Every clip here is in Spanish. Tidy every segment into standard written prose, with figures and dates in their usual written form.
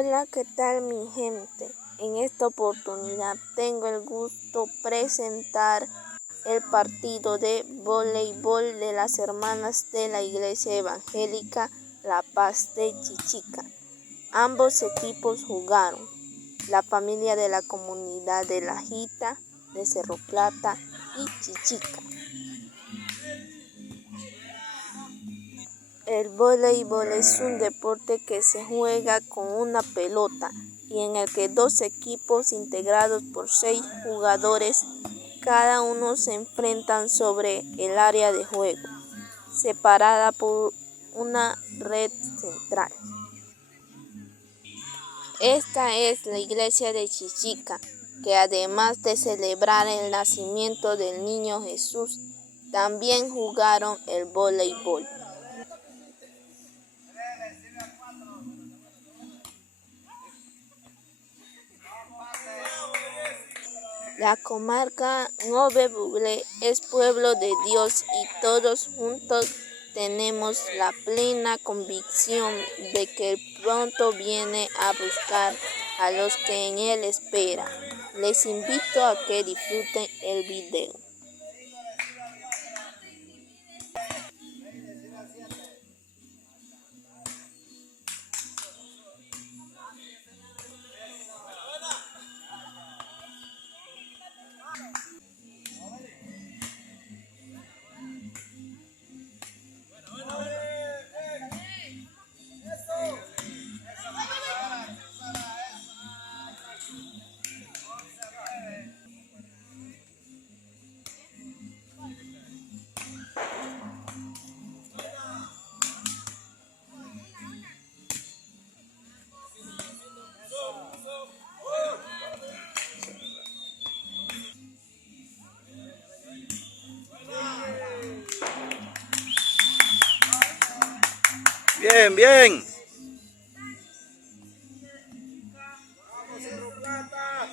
Hola, ¿qué tal mi gente? En esta oportunidad tengo el gusto presentar el partido de voleibol de las hermanas de la Iglesia Evangélica La Paz de Chichica. Ambos equipos jugaron. La familia de la comunidad de La Jita, de Cerro Plata y Chichica. El voleibol es un deporte que se juega con una pelota y en el que dos equipos integrados por 6 jugadores cada uno se enfrentan sobre el área de juego, separada por una red central. Esta es la iglesia de Chichica, que además de celebrar el nacimiento del niño Jesús, también jugaron el voleibol. La comarca Nove-Buglé es pueblo de Dios y todos juntos tenemos la plena convicción de que Él pronto viene a buscar a los que en Él esperan. Les invito a que disfruten el video. Bien, bien. Vamos, Cerro Plata.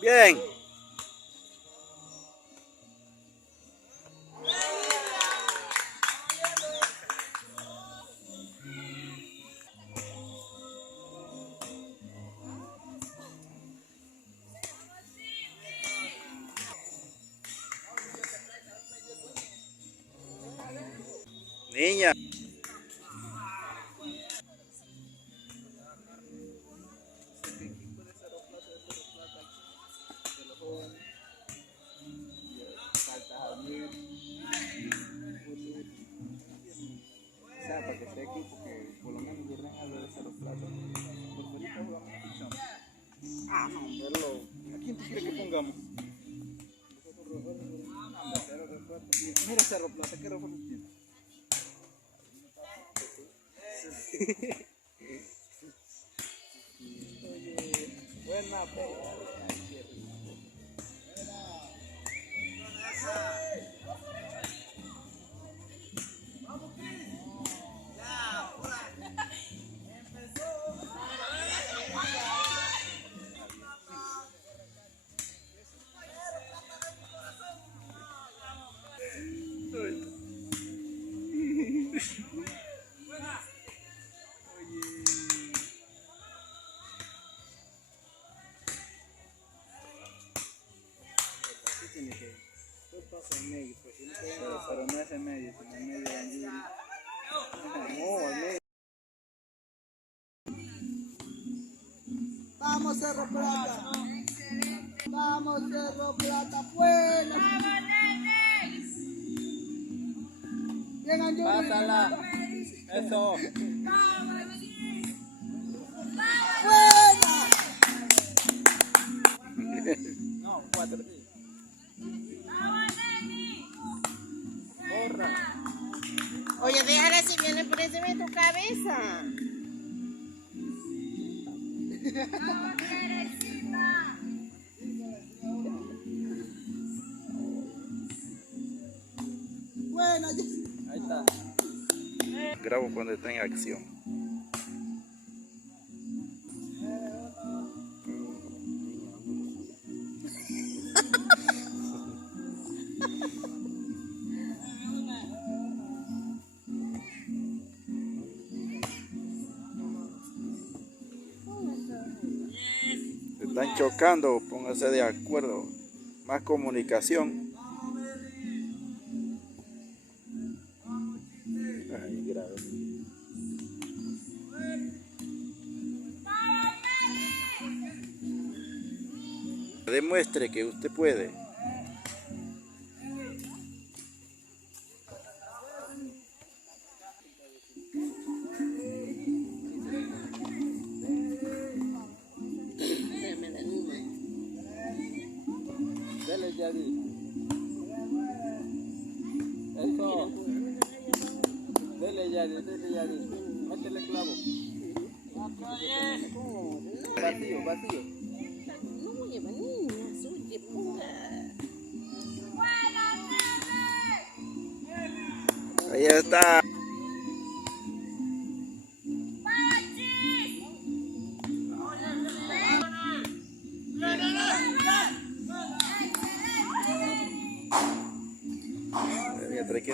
Bien. Niña. Para que sea equipo que por lo menos viernes a de Cerro Plata. Por ahorita jugamos a pichón. Ah, no, verlo. ¿A quién tú quieres que pongamos? Mira Cerro Plata, ¿qué refuerzo tiene? Oye, buena pega. Tiene que pasa en medio, pues, pero no es en medio, sino en medio de Anguiri. No, al medio. Vamos Cerro Plata. Vamos Cerro Plata. Bueno. Bien, Anguiri. Pásala. Eso. Buena. No, 4. Corra. Oye, déjala si viene por encima de tu cabeza. Buena, Ahí está. Grabo cuando está en acción. Se están chocando, pónganse de acuerdo. Más comunicación. Ay, grave. Demuestre que usted puede. Dele, Yadi. Eso. Dele, Yadi. Métele clavo. Vacío, vacío. No lleva niña, suya, pura. Ahí está. Trae que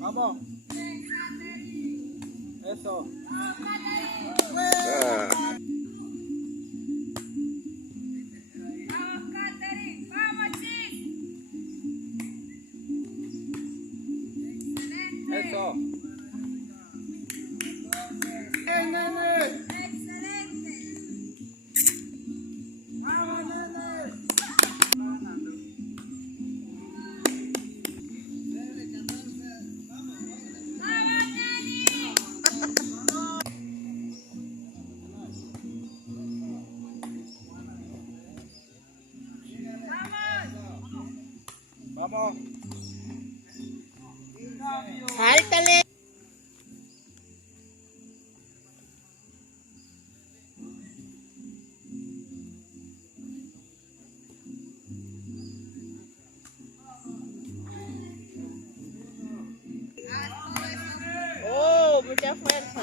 Vamos. Eso. ah. Eso. bien, nene. Vamos, nene. Vamos. Sáltale. Oh, mucha fuerza.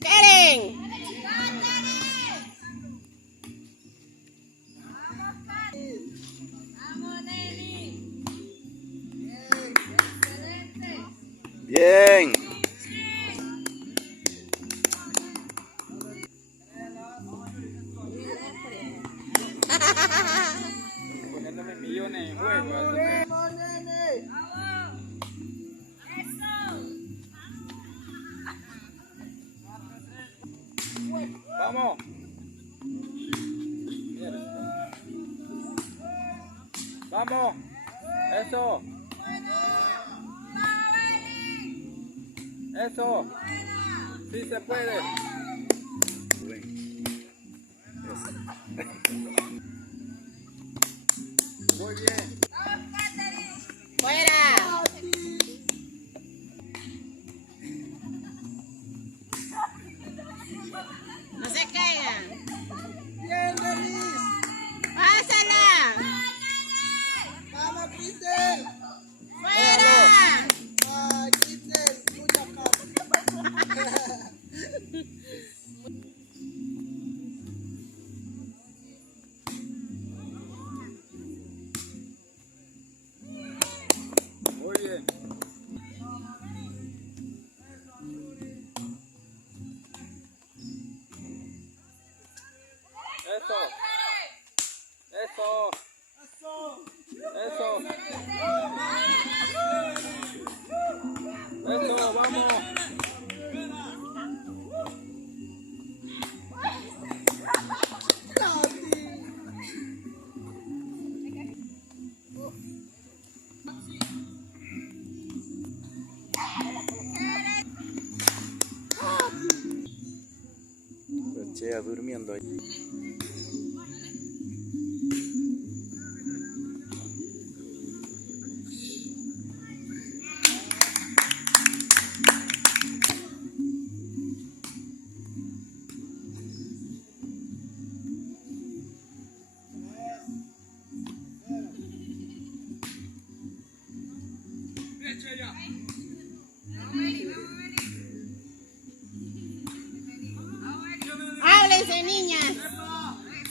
Karen. Bien. Poniéndome millones en juego. Así que... Vamos, nene. Vamos. Mierda. Vamos. Eso. Eso. Sí se puede. Muy bien. Fuera. No se caigan. Bien, Denis. Pásala. Vamos, Cristel. Fuera. Ay, Cristel, mucha cara. Muy bien. Eso. Eso. Eso. Eso, vamos. Chea durmiendo ahí. Háblense, niñas.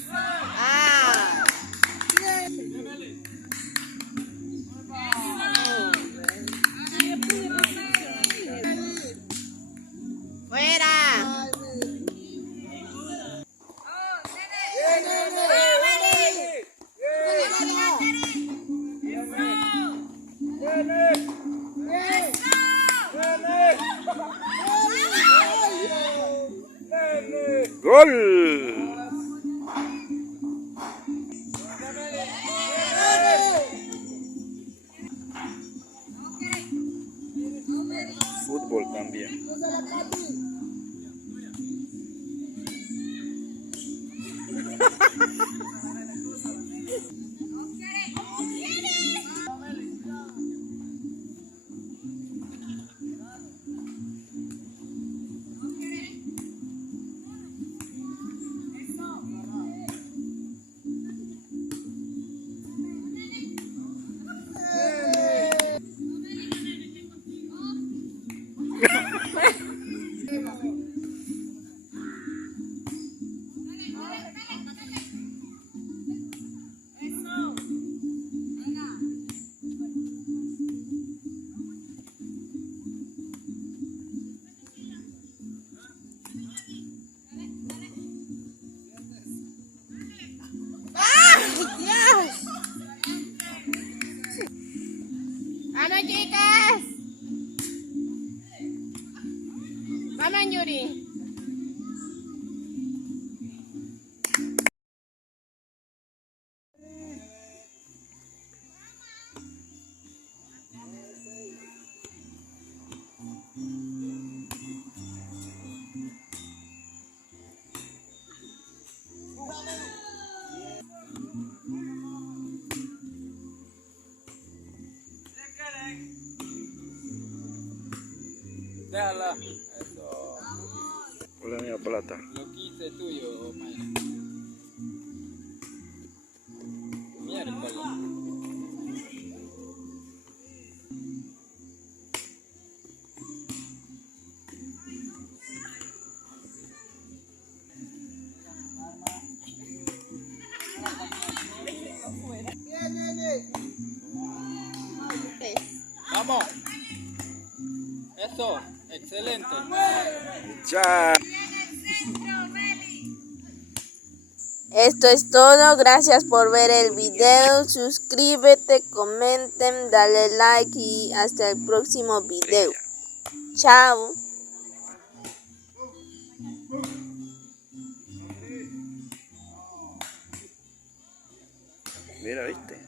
Ah. Fuera. ¡Gol! Fútbol también. Vamos, chicas. Vamos, Yuri. Déjala. Eso. Hola, mía plata. Lo quise tuyo, Mayra. Miércoles. Bien, nene. Vamos. Eso, excelente. ¡Chao! Esto es todo, gracias por ver el video, suscríbete, comenten, dale like y hasta el próximo video. Chao. Mira, ¿viste?